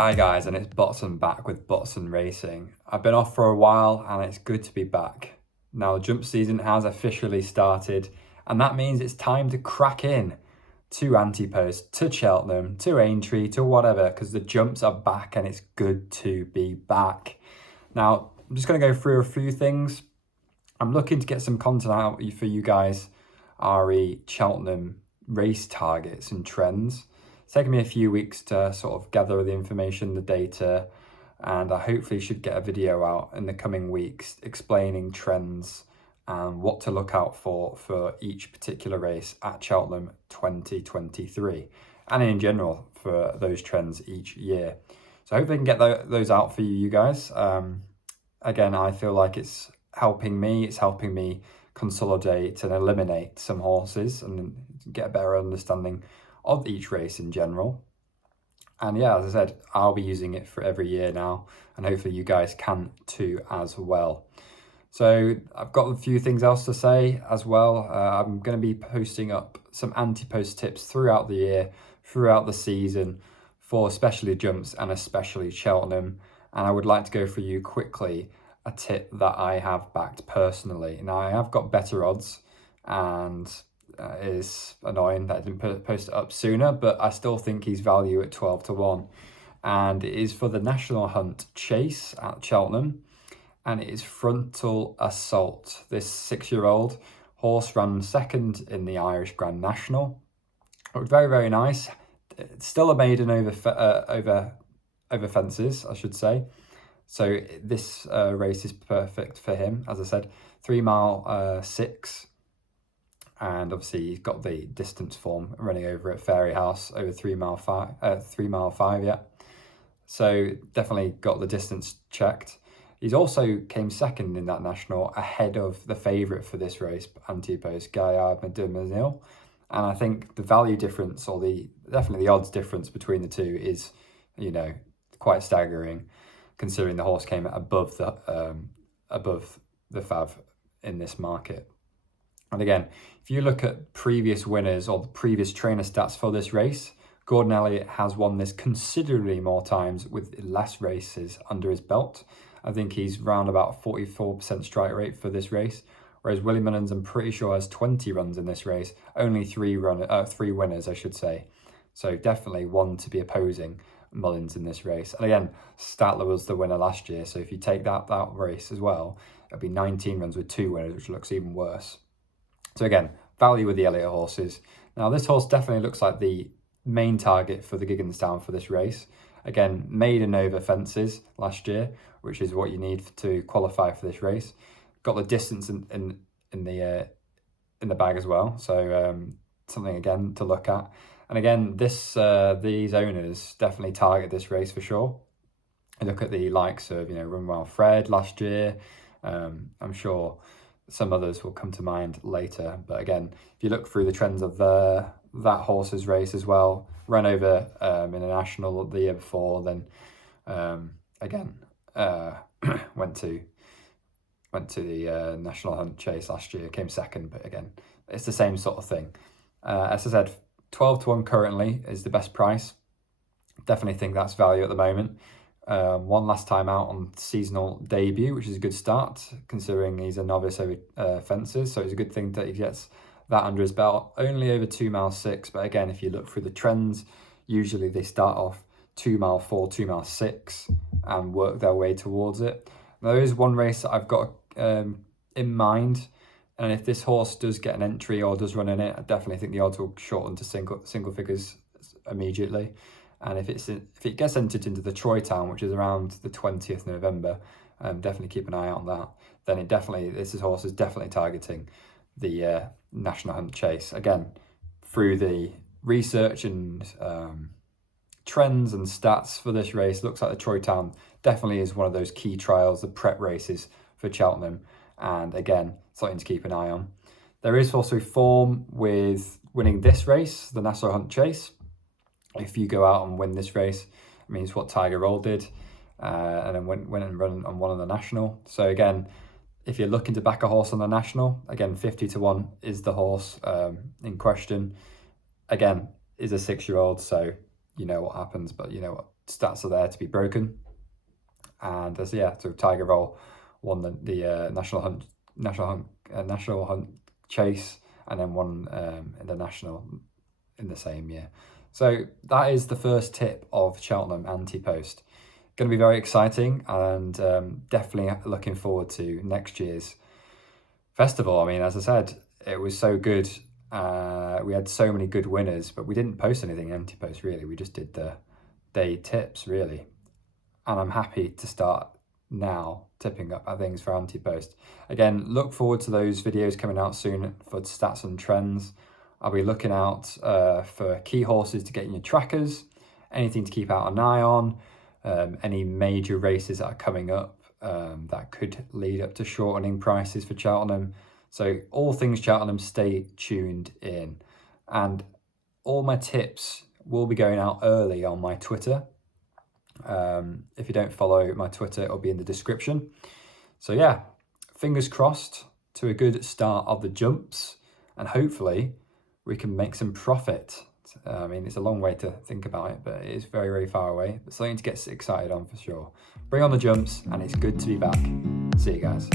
Hi guys, and it's Botson back with Botson Racing. I've been off for a while and it's good to be back. Now the jump season has officially started and that means it's time to crack in to Antepost, to Cheltenham, to Aintree, to whatever, because the jumps are back and it's good to be back. Now, I'm just going to go through a few things. I'm looking to get some content out for you guys, re Cheltenham race targets and trends. It's taken me a few weeks to sort of gather the information, the data, and I hopefully should get a video out in the coming weeks explaining trends and what to look out for each particular race at Cheltenham 2023 and in general for those trends each year. So hopefully I can get those out for you guys. Again, I feel like it's helping me consolidate and eliminate some horses and get a better understanding of each race in general. And yeah, as I said, I'll be using it for every year now, and hopefully you guys can too as well. So I've got a few things else to say as well. I'm going to be posting up some Antepost tips throughout the year, throughout the season, for especially jumps and especially Cheltenham. And I would like to go for you quickly a tip that I have backed personally. Now I have got better odds, and it is annoying that I didn't post it up sooner, but I still think he's value at 12-1. And it is for the National Hunt Chase at Cheltenham. And it is Frontal Assault. This 6-year-old horse ran second in the Irish Grand National. It was very, very nice. It's still a maiden over fences, I should say. So this race is perfect for him. As I said, 3 mile 6. And obviously he's got the distance form running over at Fairy House over 3 mile 5, yeah. So definitely got the distance checked. He's also came second in that national ahead of the favourite for this race, Antepost, Gaillard Medemesnil. And I think the value difference, or definitely the odds difference between the two is, quite staggering, considering the horse came above the fav in this market. And again, if you look at previous winners or the previous trainer stats for this race, Gordon Elliott has won this considerably more times with less races under his belt. I think he's round about 44% strike rate for this race, whereas Willie Mullins, I'm pretty sure, has 20 runs in this race, only three winners, I should say. So definitely one to be opposing Mullins in this race. And again, Statler was the winner last year, so if you take that race as well, it'll be 19 runs with 2 winners, which looks even worse. So again, value with the Elliott horses. Now this horse definitely looks like the main target for the Gigginsdown for this race. Again, maiden over fences last year, which is what you need to qualify for this race. Got the distance in the bag as well, so something again to look at. And again, these owners definitely target this race for sure. I look at the likes of Runwell Fred last year. I'm sure some others will come to mind later, but again, if you look through the trends of that horse's race as well, ran over in a national the year before, then again went to the National Hunt Chase last year, came second, but again, it's the same sort of thing. As I said, 12-1 currently is the best price. Definitely think that's value at the moment. One last time out on seasonal debut, which is a good start considering he's a novice over fences, so it's a good thing that he gets that under his belt. Only over 2 mile 6, but again, if you look through the trends, usually they start off 2 mile 4, 2 mile 6 and work their way towards it. Now, there is one race that I've got in mind, and if this horse does get an entry or does run in it, I definitely think the odds will shorten to single figures immediately. And if it gets entered into the Troy Town, which is around the 20th November, definitely keep an eye out on that. Then this horse is definitely targeting the National Hunt Chase. Again, through the research and trends and stats for this race, looks like the Troy Town definitely is one of those key trials, the prep races for Cheltenham. And again, something to keep an eye on. There is also form with winning this race, the National Hunt Chase. If you go out and win this race, it means what Tiger Roll did, and then went and run and won on the National. So again, if you're looking to back a horse on the National, again, 50-1 is the horse in question. Again, is a 6-year-old, so you know what happens, but stats are there to be broken. And so Tiger Roll won the national hunt chase, and then won the national in the same year. So that is the first tip of Cheltenham Antepost. Going to be very exciting, and definitely looking forward to next year's festival. I mean, as I said, it was so good. We had so many good winners, but we didn't post anything in Antepost really. We just did the day tips really. And I'm happy to start now tipping up things for Antepost. Again, look forward to those videos coming out soon for stats and trends. I'll be looking out for key horses to get in your trackers, anything to keep out an eye on, any major races that are coming up that could lead up to shortening prices for Cheltenham. So all things Cheltenham, stay tuned in. And all my tips will be going out early on my Twitter. If you don't follow my Twitter, it'll be in the description. So yeah, fingers crossed to a good start of the jumps, and hopefully we can make some profit. I mean, it's a long way to think about it, but it is very, very far away. But something to get excited on for sure. Bring on the jumps, and it's good to be back. See you guys.